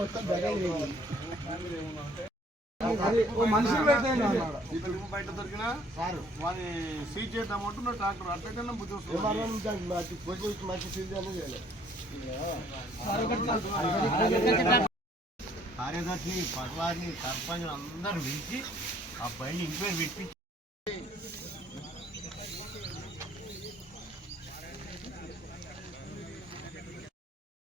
మొత్తం బయట దొరికినా వారి సీజ్ చేద్దామంటున్న ట్రాక్టర్ అట్లకన్నా బుద్ధి కార్యదర్శిని పట్వారిని సర్పంచ్ అందరూ పిలిచి ఆ బండి ఇంక్వైరీ పెట్టి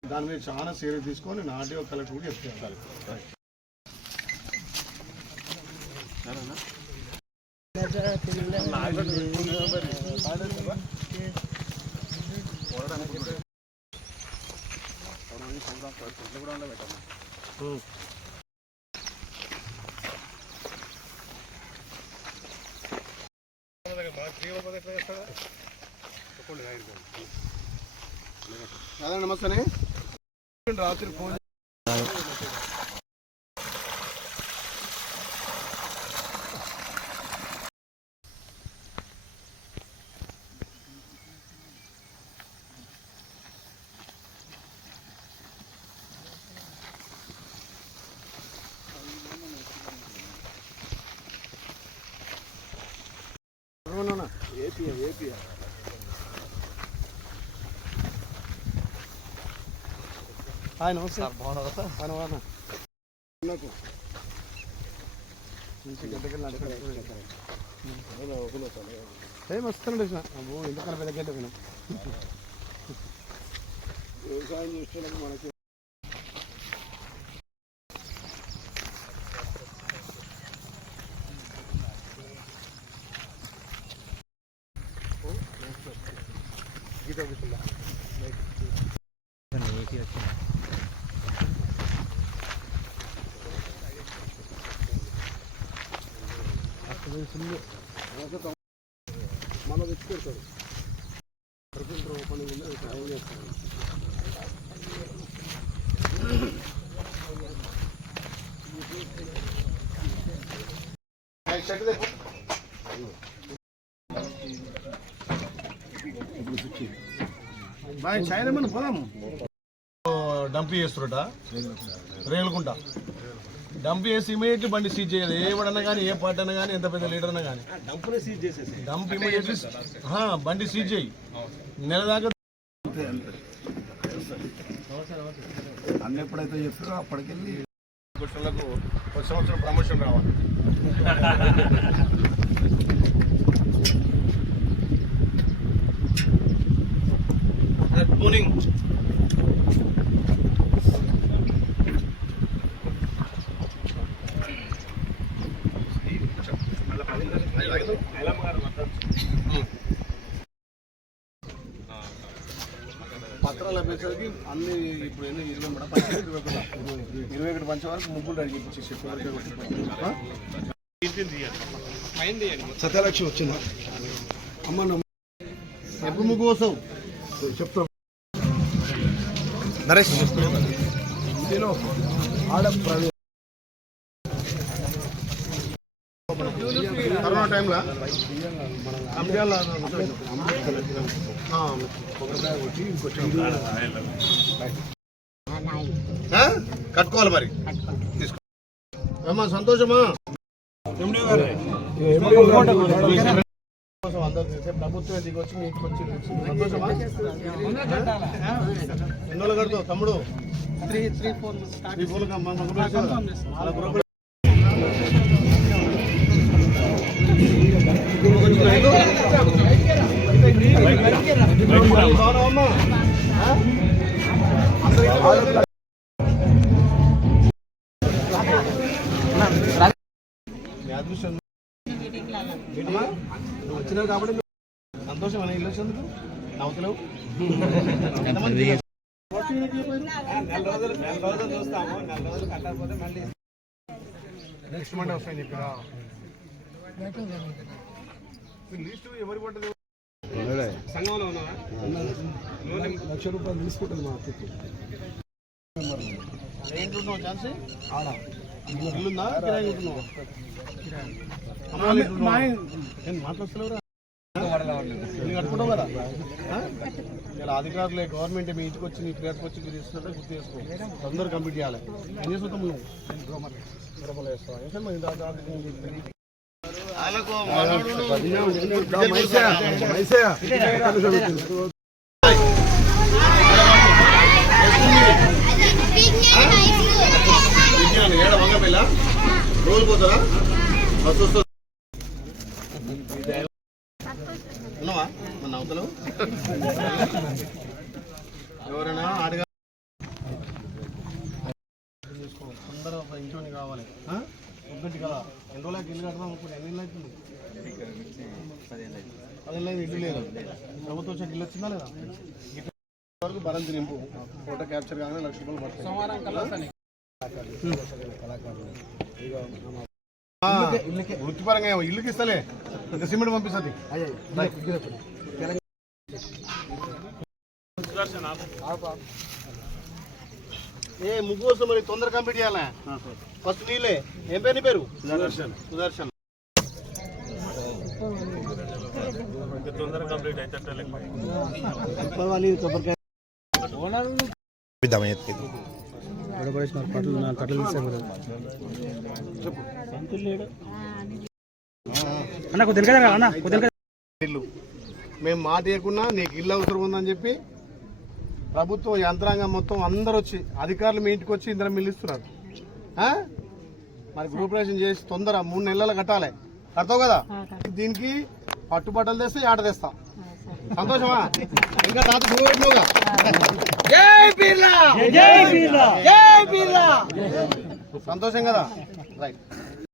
దాని మీద చాలా సీరియస్ తీసుకొని నా ఆర్డీఓ కలెక్టర్ కూడా చెప్తాను. నమస్తే రాత్రి ఫోన్ ఏపీ హాయ్ నమస్తే సార్, బాగున్నారా సార్? బాగున్నా. ఏం వస్తున్నాడు అబ్బో ఎందుకన్నా పెద్దగంటే వినా వ్యవసాయం చేస్తున్నప్పుడు మనకి మన తెచ్చుకెళ్తాడు ఓపెన్ ట్రై చేస్తాడు. బాయ్ చాయనమని పోదాము. డంప్ చేస్తురట రేగులుకుంటా డంప్ చేసి ఇమీడియట్లీ బండి సీజ్ చేయాలి. ఏ వాడన్నా కానీ ఏ పార్టీ అన్నా కానీ ఎంత పెద్ద లీడర్ అన్నా కానీ డంప్ ఇమీడియట్లీ బండి సీజ్ చేయి. నెల దాకా అన్ని ఎప్పుడైతే చెప్తారో అప్పటికెళ్ళి క్వశ్చన్లకు ఒక సంవత్సరం ప్రమోషన్ రావాలి. మార్నింగ్ పత్రాలు అభ్యర్థులకి అన్ని ఇప్పుడు 21 పంచ వరకు ముగ్గులు అడిగి సత్యలక్ష్మి వచ్చింది. అమ్మ ఎప్పుడు ముగ్గు వస్తావు చెప్తావు నరేష్ ఆడ కరోనా టైంలో కట్టుకోవాలి మరి తీసుకో. అమ్మా సంతోషమా ప్రభుత్వం దిగొచ్చి మీకు వచ్చి సంతోషమా? ఎన్నో కడతావు తమ్ముడు? 3-4 వచ్చినావు కాబట్టి సంతోషం అని ఇల్లు వచ్చినందుకు నవ్వుతున్నావు. నెల రోజులు చూస్తాము. నెల రోజులు కట్టకపోతే మళ్ళీ నెక్స్ట్ మండే వస్తాయని చెప్పిరా. లిస్టు ఎవరికి పట్టదు? సంఘంలో ఉన్నావా? ₹1,00,000 తీసుకుంటుంది మా అత్త. ఏంటున్నావు ఛాన్స్? ఆడ ఇల్లుందా కిరాయి ఉంటున్నావు? మాట్లాడుతున్నావురా? ఇల్లు కట్టుకుంటావు కదా ఇలా అధికారులే గవర్నమెంట్ మీ ఇంటికి వచ్చి నీ ప్లేట్కి వచ్చి మీరు ఇస్తుంటే గుర్తు చేసుకో తొందరగా కంప్లీట్ చేయాలి ఏం చేస్తుంటాం నువ్వు గ్రోమర్లు వేస్తావు ఏడ వంగపిల్ల రోజు పోతారా బస్సు వస్తుంది ఉన్నావా మన అవతల ఎవరైనా అడగా తొందరగా ఇంట్లోని కావాలి ఒక్కటి కదా ఎన్ని రోజులకి ఇల్లు కడదాం అనుకుంటే ఎన్ని ఇల్లు అవుతుంది 10 ఇల్లు లేదు ప్రభుత్వం వచ్చే ఇల్లు వచ్చిందా లేదా వరకు భరంతి నింపు ఫోటో క్యాప్చర్ కానీ ₹1,00,000 పడతాయి వృత్తిపరంగా ఇల్లుకి ఇస్తలే ఇంకా సిమెంట్ పంపిస్తుంది ఏ ముగ్గు వస్తే మరి తొందర కంప్లీట్ చేయాలా ఫస్ట్ నీళ్ళే ఏం పేరు నీ పేరు సుదర్శన్ తొందర కంప్లీట్ అయితే మేము మాట ఇవ్వకున్నా నీకు ఇల్లు అవసరం ఉందని చెప్పి ప్రభుత్వం యంత్రాంగం మొత్తం అందరు వచ్చి అధికారులు మీ ఇంటికి వచ్చి ఇందరం మిల్లిస్తున్నారు మరి గృహప్రవేశం చేసి తొందర 3 నెలలు కట్టాలి కడతావు కదా దీనికి పట్టుబట్టలు తెస్తే ఆట తెస్తా సంతోషమా ఇంకా తాత చూపెట్టినవుగా సంతోషం కదా రైట్